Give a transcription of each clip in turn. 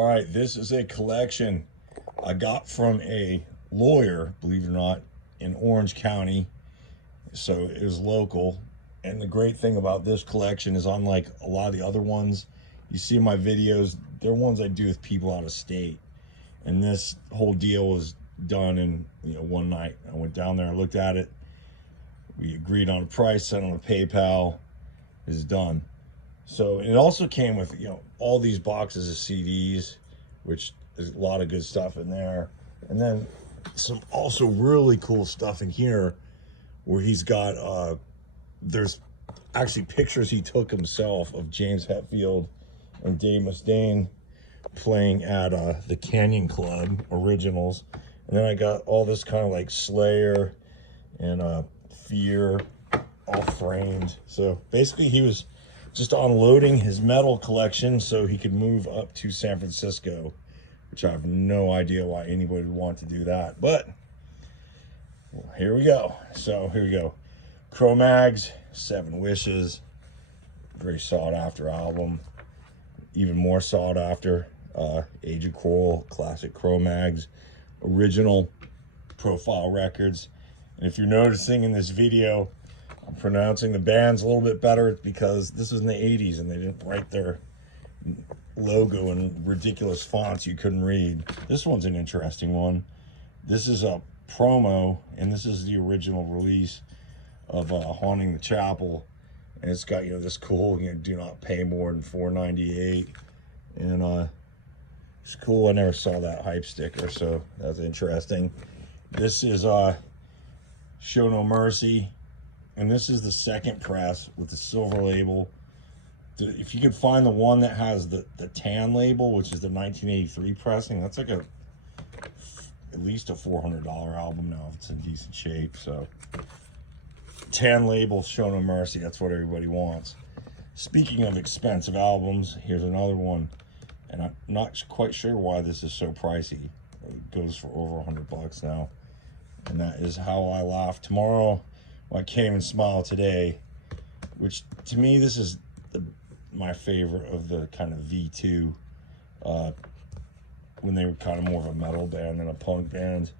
All right, this is a collection I got from a lawyer, believe it or not, in Orange County. So it was local. And the great thing about this collection is, unlike a lot of the other ones you see in my videos, they're ones I do with people out of state. And this whole deal was done in one night. I went down there, I looked at it, we agreed on a price, sent on a PayPal, it's done. So it also came with all these boxes of CDs, which there's a lot of good stuff in there, and then some also really cool stuff in here where he's got there's actually pictures he took himself of James Hetfield and Dave Mustaine playing at the Canyon Club originals. And then I got all this kind of like Slayer and Fear all framed. So basically he was just unloading his metal collection so he could move up to San Francisco, which I have no idea why anybody would want to do that, but well, here we go. So here we go. Cro-Mags, Seven Wishes, very sought after album. Even more sought after, Age of Coral, classic Cro-Mags, original profile records. And if you're noticing in this video, I'm pronouncing the bands a little bit better because this was in the 80s and they didn't write their logo in ridiculous fonts you couldn't read. This one's an interesting one. This is a promo, and this is the original release of Haunting the Chapel. And it's got this cool do not pay more than $4.98, and it's cool. I never saw that hype sticker, so that's interesting. This is Show No Mercy, and this is the second press with the silver label. If you can find the one that has the tan label, which is the 1983 pressing, that's like at least a $400 album now if it's in decent shape. So tan label, Show No Mercy, that's what everybody wants. Speaking of expensive albums, here's another one, and I'm not quite sure why this is so pricey. It goes for over $100 now, and that is How I Laugh Tomorrow, Why I Can't Even Smile Today, which to me this is my favorite of the kind of V2, when they were kind of more of a metal band than a punk band.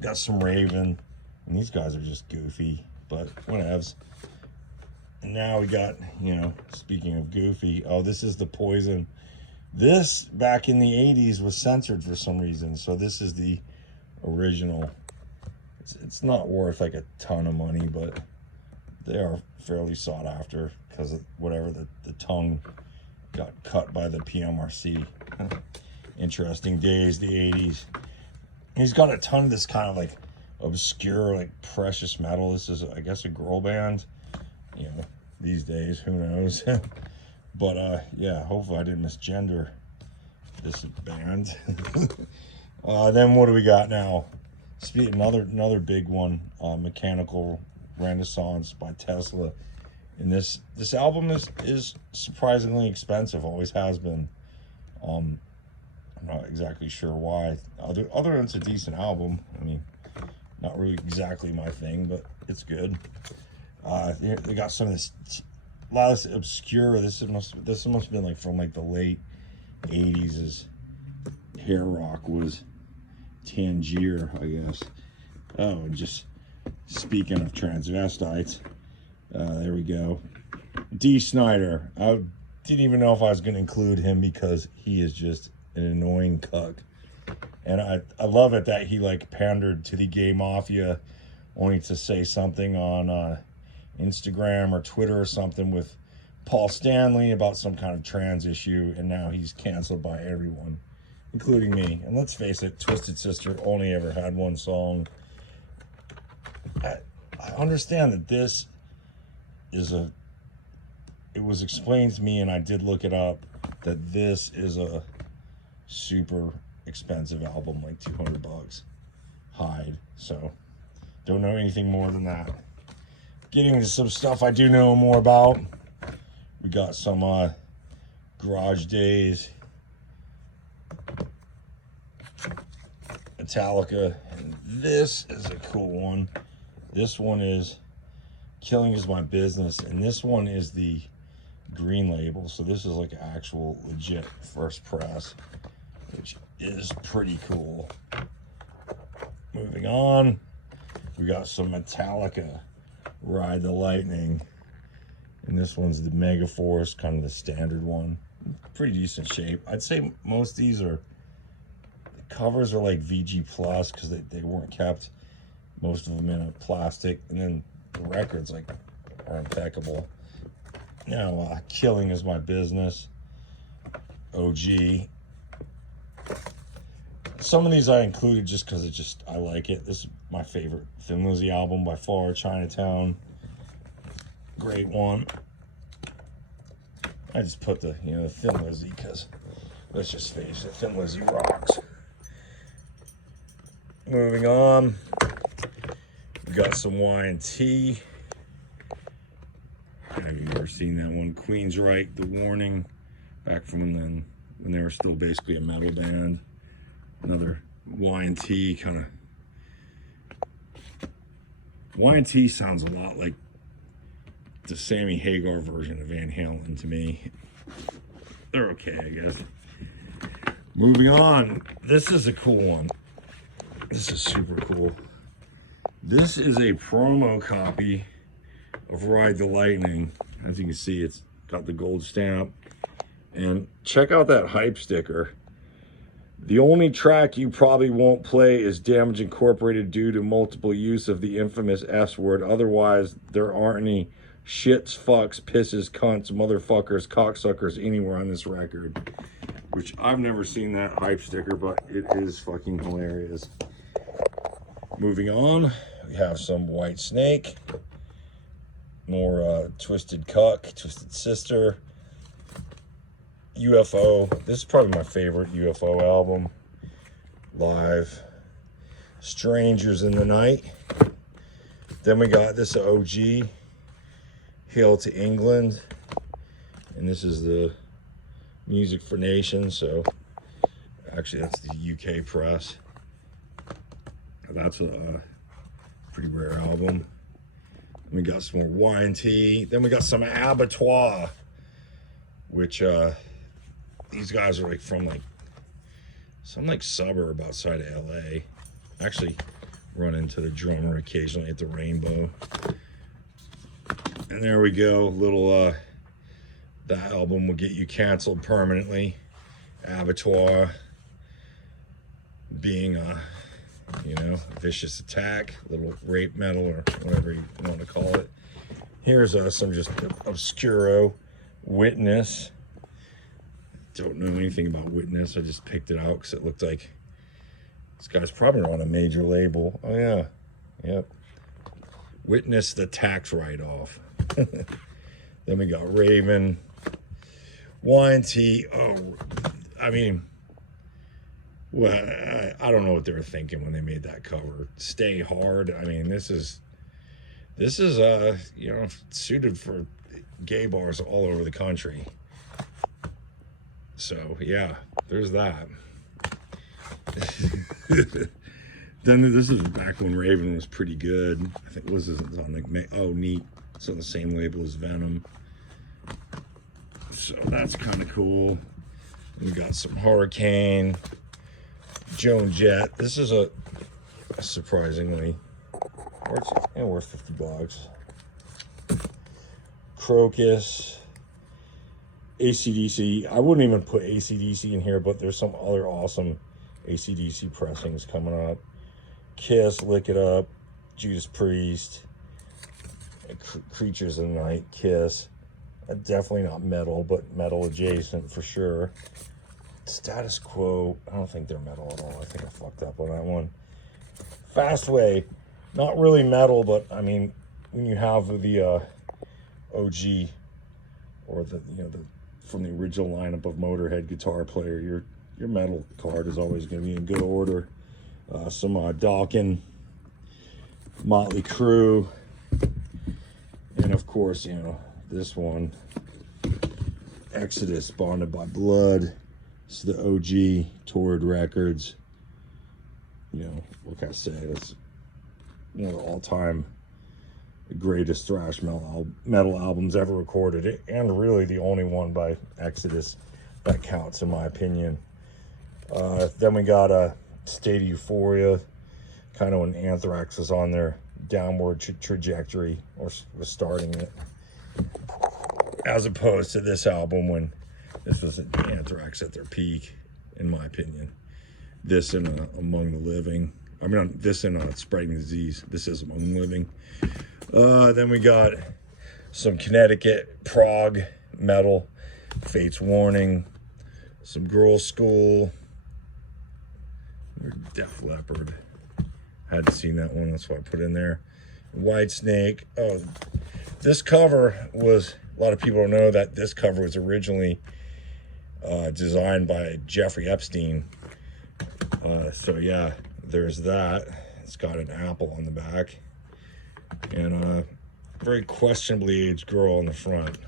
Got some Raven, and these guys are just goofy, but whatevs. And now we got, speaking of goofy, oh, this is the Poison. This, back in the 80s, was censored for some reason, so this is the original. It's not worth like a ton of money, but they are fairly sought after because of whatever the tongue got cut by the PMRC. Interesting days, the 80s. He's got a ton of this kind of like obscure, like precious metal. This is, I guess, a girl band. These days, who knows? But yeah, hopefully I didn't misgender this band. Then what do we got now? Another big one, Mechanical Renaissance by Tesla. And this album is surprisingly expensive, always has been. I'm not exactly sure why. Other than it's a decent album. I mean, not really exactly my thing, but it's good. They got some of this, a lot of this obscure. This must have been like from like the late 80s. As hair rock was Tangier, I guess. Oh, and just speaking of transvestites, there we go. D. Snyder. I didn't even know if I was going to include him because he is just an annoying cuck. And I love it that he like pandered to the gay mafia only to say something on Instagram or Twitter or something with Paul Stanley about some kind of trans issue, and now he's canceled by everyone, including me. And let's face it, Twisted Sister only ever had one song. I understand that this is it was explained to me, and I did look it up, that this is a super expensive album, like $200. Hide. So don't know anything more than that. Getting into some stuff I do know more about. We got some Garage Days, Metallica, and this is a cool one. This one is Killing Is My Business, and this one is the green label, so this is like actual legit first press. which is pretty cool. Moving on, we got some Metallica Ride the Lightning. And this one's the Mega Force, kind of the standard one. Pretty decent shape. I'd say most of these are, the covers are like VG Plus because they weren't kept, most of them in a plastic. And then the records like are impeccable. Now, Killing Is My Business, OG. Some of these I included just because I like it. This is my favorite Thin Lizzy album by far, Chinatown. Great one. I just put the Thin Lizzy because let's just face it, Thin Lizzy rocks. Moving on, we got some Y&T. Have you ever seen that one? Queensryche, The Warning, back from when they were still basically a metal band. Another Y&T kind of. Y&T sounds a lot like the Sammy Hagar version of Van Halen to me. They're okay, I guess. Moving on. This is a cool one. This is super cool. This is a promo copy of Ride the Lightning. As you can see, it's got the gold stamp. And check out that hype sticker. The only track you probably won't play is Damage Incorporated due to multiple use of the infamous S word. Otherwise, there aren't any shits, fucks, pisses, cunts, motherfuckers, cocksuckers anywhere on this record. Which I've never seen that hype sticker, but it is fucking hilarious. Moving on, we have some White Snake. More Twisted Cuck, Twisted Sister. UFO. This is probably my favorite UFO album. Live. Strangers in the Night. Then we got this OG. Hail to England. And this is the Music for Nations. So actually that's the UK press. That's a pretty rare album. We got some more Y&T. Then we got some Abattoir, which these guys are like from some suburb outside of LA. Actually run into the drummer occasionally at the Rainbow. And there we go. Little that album will get you canceled permanently. Abattoir being Vicious Attack, little rape metal or whatever you want to call it. Here's some just obscuro Witness. Don't know anything about Witness. I just picked it out because it looked like this guy's probably on a major label. Oh yeah, yep. Witness the Tax Write-Off. Then we got Raven, Y&T. Oh, I mean, well, I don't know what they were thinking when they made that cover. Stay Hard. I mean, this is suited for gay bars all over the country. So yeah, there's that. Then this is back when Raven was pretty good. I think this is on Neat. It's on the same label as Venom. So that's kind of cool. We got some Hurricane, Joan Jett. This is a surprisingly worth $50. Crocus, AC/DC. I wouldn't even put AC/DC in here, but there's some other awesome AC/DC pressings coming up. Kiss, Lick It Up, Judas Priest, Creatures of the Night, Kiss. Definitely not metal, but metal adjacent for sure. Status Quo. I don't think they're metal at all. I think I fucked up on that one. Fastway. Not really metal, but I mean, when you have the OG or the from the original lineup of Motorhead guitar player, your metal card is always going to be in good order. Some Dawkins, Motley Crue, and of course, this one, Exodus, Bonded by Blood. It's the OG Torrid Records. What can I say? It's one of the all-time greatest thrash metal albums ever recorded, and really the only one by Exodus that counts, in my opinion. Then we got a State of Euphoria, kind of when Anthrax is on their downward trajectory, or was starting it, as opposed to this album when this was Anthrax at their peak, in my opinion. This and Among the Living. I mean, this and Spreading Disease. This is Among the Living. Then we got some Connecticut prog metal, Fate's Warning, some Girl School, Def Leppard. Hadn't seen that one, that's why I put it in there. White Snake. Oh, this cover was, a lot of people don't know that this cover was originally designed by Jeffrey Epstein. So yeah, there's that. It's got an apple on the back and a very questionably aged girl on the front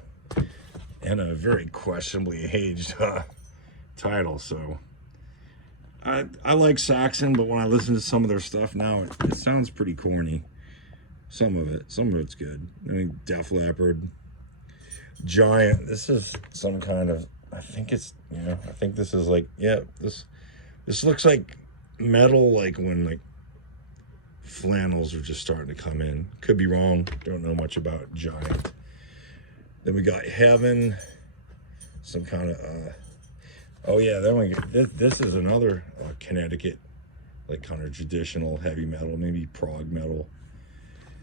and a very questionably aged title. So I like Saxon, but when I listen to some of their stuff now, it sounds pretty corny. Some of it's good. I mean, Def Leppard, Giant. This is some kind of, I think it's, I think this is like, yeah, this looks like metal, like when like flannels are just starting to come in. Could be wrong. Don't know much about Giant. Then we got Heaven, some kind of oh yeah, then we get, this is another Connecticut, like kind of traditional heavy metal, maybe prog metal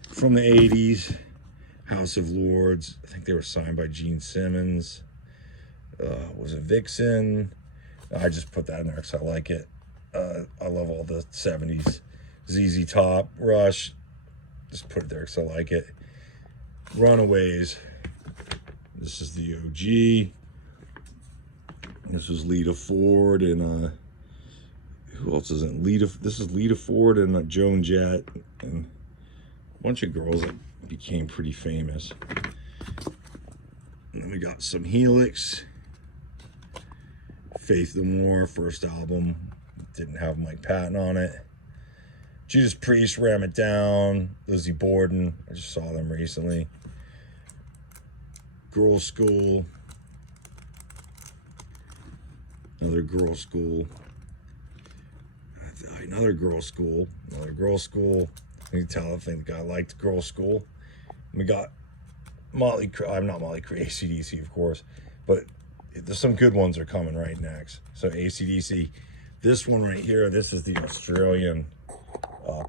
from the 80s. House of Lords. I think they were signed by Gene Simmons. Was it Vixen? I just put that in there because I like it. I love all the 70s. ZZ Top, Rush. Just put it there because I like it. Runaways. This is the OG. This was Lita Ford and who else is in Lita? This is Lita Ford and Joan Jett and a bunch of girls that became pretty famous. And then we got some Helix. Faith No More, first album. Didn't have Mike Patton on it. Judas Priest, Ram It Down. Lizzie Borden, I just saw them recently. Girl School. Another Girl School. Another Girl School. Another Girl School. You can tell, I think the guy liked Girl School. We got Motley Crue. I'm not Motley Crue, AC/DC, of course. But there's some good ones are coming right next. So AC/DC. This one right here, this is the Australian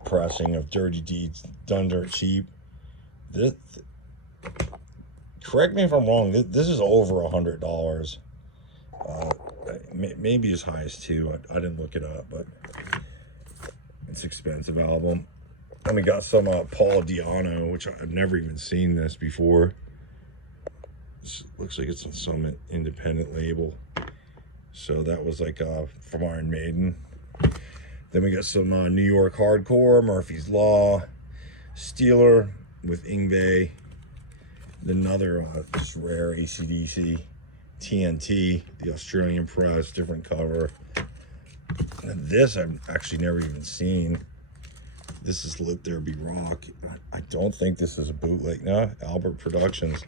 pressing of Dirty Deeds, Done Dirt Cheap. This, correct me if I'm wrong, this is over $100. Maybe as high as $2. I didn't look it up, but it's an expensive album. And we got some Paul Di'Anno, which I've never even seen this before. This looks like it's on some independent label. So that was like from Iron Maiden. Then we got some New York hardcore, Murphy's Law, Steeler with Yngwie. Another just rare AC/DC, TNT, the Australian press, different cover. And this I've actually never even seen. This is Let There Be Rock. I don't think this is a bootleg. No, Albert Productions.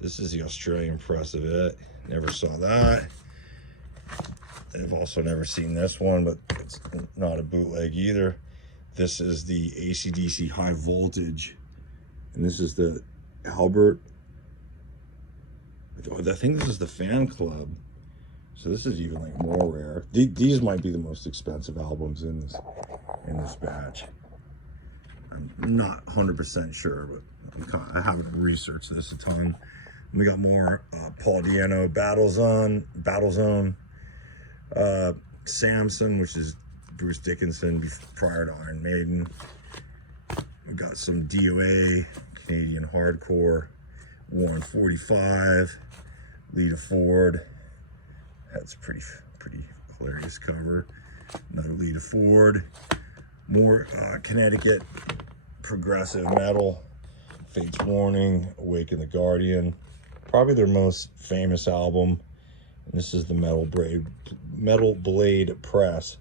This is the Australian press of it. Never saw that. I've also never seen this one, but it's not a bootleg either. This is the AC/DC High Voltage. And this is the Albert. I think this is the Fan Club. So this is even like more rare. These might be the most expensive albums in this batch. I'm not 100% sure, but I haven't researched this a ton. We got more Paul Di'Anno, Battlezone, Samson, which is Bruce Dickinson prior to Iron Maiden. We got some DOA, Canadian hardcore, Warren 45, Lita Ford. That's pretty hilarious cover. Another Lita Ford. More Connecticut progressive metal. Fate's Warning, Awaken the Guardian. Probably their most famous album. And this is the Metal Blade Press.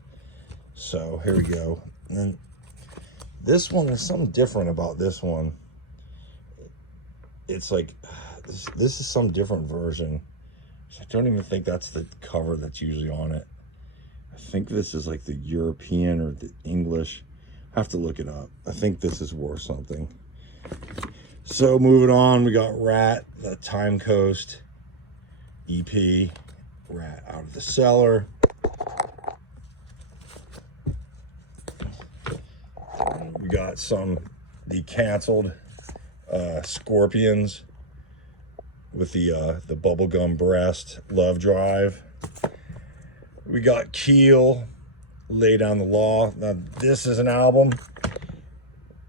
So here we go. And then this one, there's something different about this one. It's like, this is some different version. I don't even think that's the cover that's usually on it. I think this is like the European or the English. I have to look it up. I think this is worth something. So moving on, we got Rat, the Time Coast EP. Rat Out of the Cellar. We got the canceled Scorpions with the bubblegum breast, Love Drive. We got Keel, Lay Down the Law. Now this is an album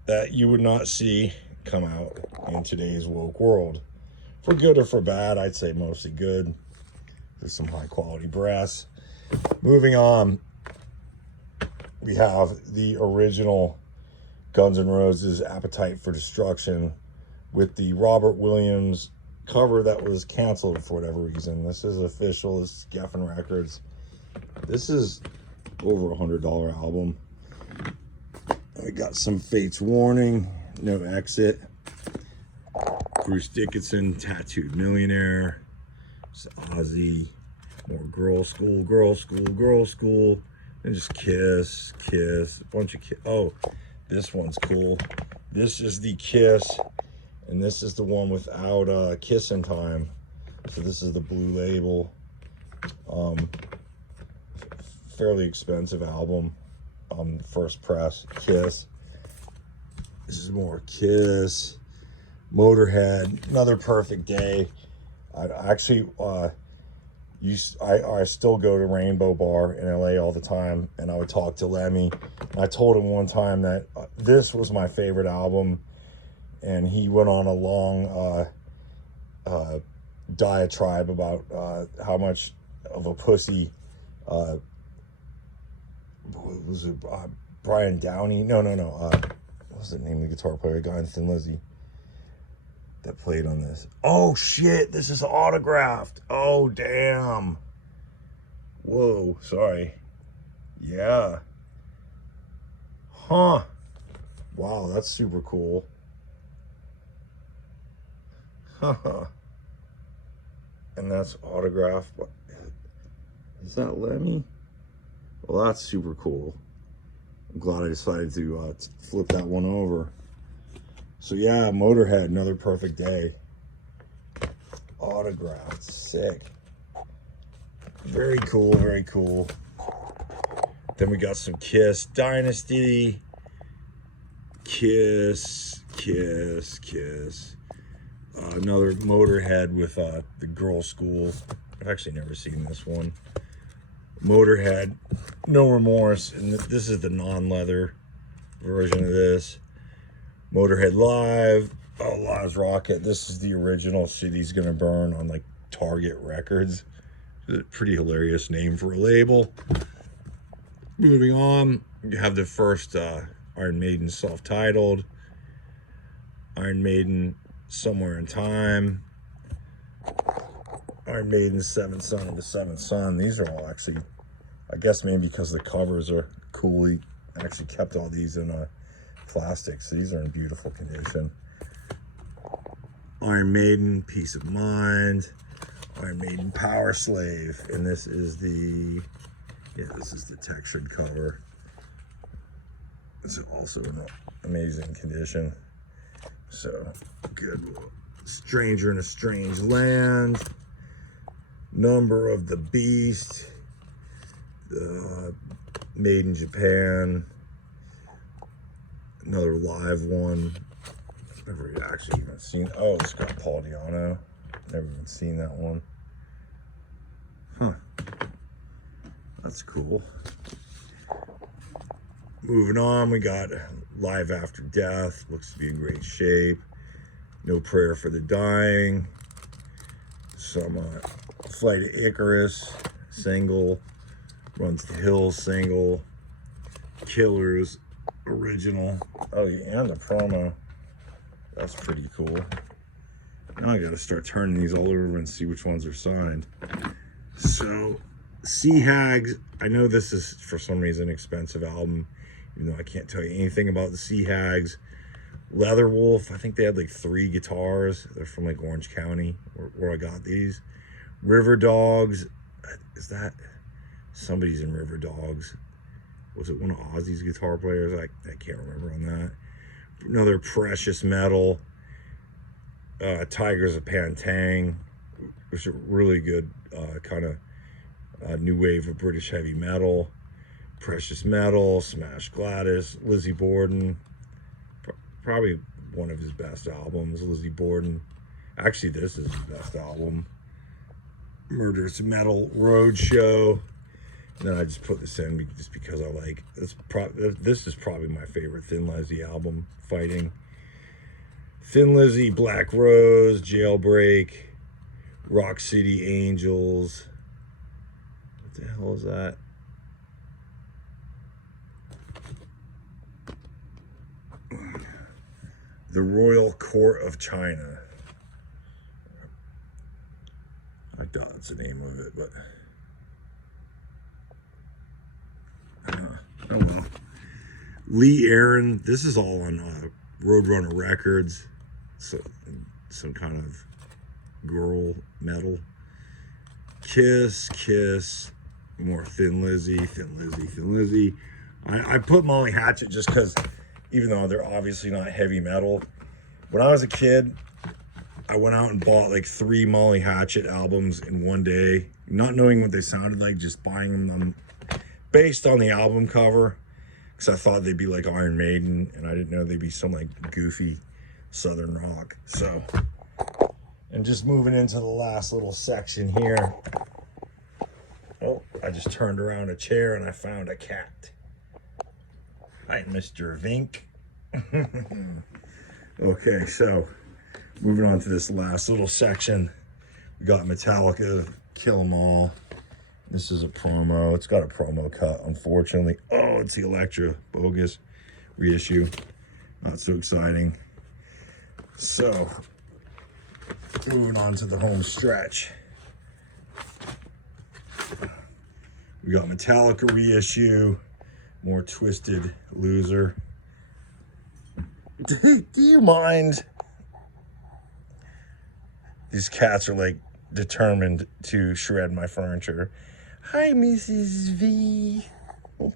that you would not see come out in today's woke world. For good or for bad, I'd say mostly good. There's some high quality brass. Moving on, we have the original Guns N' Roses Appetite for Destruction with the Robert Williams cover that was canceled for whatever reason. This is official. This is Geffen Records. This is over $100 album. We got some Fates Warning, No Exit, Bruce Dickinson, Tattooed Millionaire, it's Ozzy, more Girl School, Girl School, Girl School, and just Kiss, Kiss, a bunch of Kiss. Oh, this one's cool. This is the Kiss, and this is the one without Kissin' Time. So this is the blue label. Fairly expensive album. First press, Kiss. This is more Kiss. Motorhead, Another Perfect Day. I actually I still go to Rainbow Bar in LA all the time, and I would talk to Lemmy. And I told him one time that this was my favorite album, and he went on a long diatribe about how much of a pussy was it Brian Downey? No. What was the name of the guitar player? Guy in Thin Lizzy that played on this. Oh shit, this is autographed. Oh damn. Whoa, sorry. Yeah. Huh. Wow, that's super cool. Haha. And that's autographed. Is that Lemmy? Well, that's super cool. I'm glad I decided to flip that one over. So yeah, Motorhead, Another Perfect Day. Autographed, sick. Very cool, very cool. Then we got some Kiss, Dynasty, Kiss, Kiss, Kiss. Another Motorhead with the Girl School. I've actually never seen this one. Motorhead, No Remorse, and this is the non-leather version of this. Motorhead Live, oh, Live's Rocket. This is the original City's Gonna Burn on like Target Records. It's a pretty hilarious name for a label. Moving on, you have the first Iron Maiden self-titled, Iron Maiden Somewhere in Time, Iron Maiden's Seventh Son of the Seventh Son. These are all actually, I guess maybe because the covers are coolly, I actually kept all these in plastic, so these are in beautiful condition. Iron Maiden, Peace of Mind, Iron Maiden, Power Slave, and this is the textured cover. This is also in amazing condition. So good. Stranger in a Strange Land, Number of the Beast, Made in Japan, another live one. Never actually even seen. Oh, it's got Paul Di'Anno. Never even seen that one. Huh. That's cool. Moving on, we got Live After Death. Looks to be in great shape. No Prayer for the Dying. Some Flight of Icarus single. Runs the Hills single. Killers original. Oh yeah, and the promo. That's pretty cool. Now I gotta start turning these all over and see which ones are signed. So, Sea Hags. I know this is for some reason an expensive album, even though I can't tell you anything about the Sea Hags. Leather Wolf. I think they had like 3 guitars. They're from like Orange County, where I got these. River Dogs. Is that Somebody's in River Dogs. Was it one of Ozzy's guitar players? I can't remember on that. Another Precious Metal. Tigers of Pantang, which are really good kind of new wave of British heavy metal. Precious Metal, Smash Gladys, Lizzie Borden. Probably one of his best albums, Lizzie Borden. Actually, this is his best album. Murderous Metal Roadshow. And then I just put this in just because I like this. This is probably my favorite Thin Lizzy album, Fighting. Thin Lizzy, Black Rose, Jailbreak, Rock City Angels. What the hell is that? The Royal Court of China. I thought that's the name of it, but oh well. Lee Aaron. This is all on Roadrunner Records. So some kind of girl metal. Kiss. More Thin Lizzy. I put Molly Hatchet just because, even though they're obviously not heavy metal, when I was a kid, I went out and bought like 3 Molly Hatchet albums in one day, not knowing what they sounded like, just buying them based on the album cover, because I thought they'd be like Iron Maiden, and I didn't know they'd be some like goofy Southern rock. So, and just moving into the last little section here. Oh, I just turned around a chair and I found a cat. Hi, Mr. Vink. Okay, so moving on to this last little section. We got Metallica, Kill 'Em All. This is a promo. It's got a promo cut, unfortunately. Oh, it's the Elektra bogus reissue. Not so exciting. So, moving on to the home stretch. We got Metallica reissue. More Twisted Loser. Do you mind? These cats are like determined to shred my furniture. Hi, Mrs. V. Oh.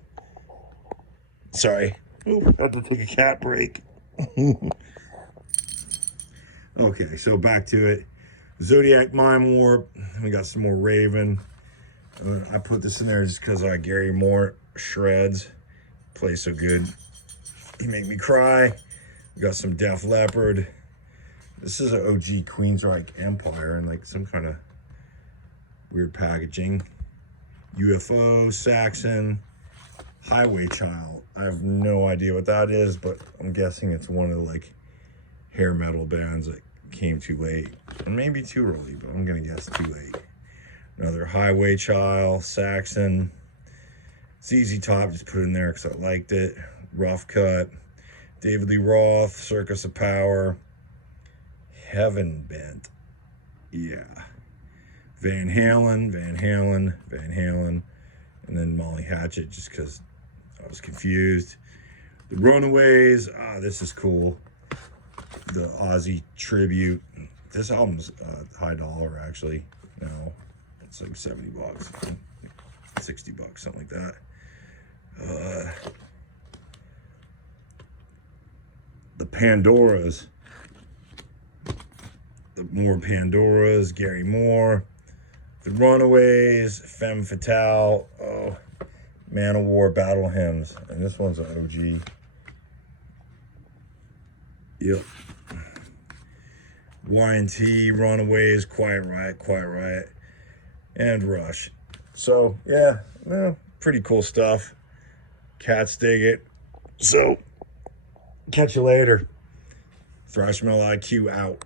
Sorry. Oh, had to take a cat break. Okay, so back to it. Zodiac Mind Warp. We got some more Raven. I put this in there just because Gary Moore shreds. Plays so good. He make me cry. We got some Def Leppard. This is an OG Queensryche Empire and like some kind of weird packaging. UFO, Saxon, Highway Child. I have no idea what that is, but I'm guessing it's one of the like hair metal bands that came too late. Or maybe too early, but I'm gonna guess too late. Another Highway Child, Saxon. ZZ Top, just put it in there because I liked it. Rough Cut. David Lee Roth, Circus of Power. Heaven Bent. Yeah. Van Halen. And then Molly Hatchet, just because I was confused. The Runaways. This is cool. The Ozzy tribute. This album's high dollar, actually. No, it's like $70, $60, something like that. The Pandoras. The more Pandoras. Gary Moore. The Runaways. Femme Fatale. Oh, Manowar Battle Hymns. And this one's an OG. Yep. Y&T, Runaways, Quiet Riot, and Rush. So, yeah, well, pretty cool stuff. Cats dig it. So, catch you later. Thrash Metal IQ out.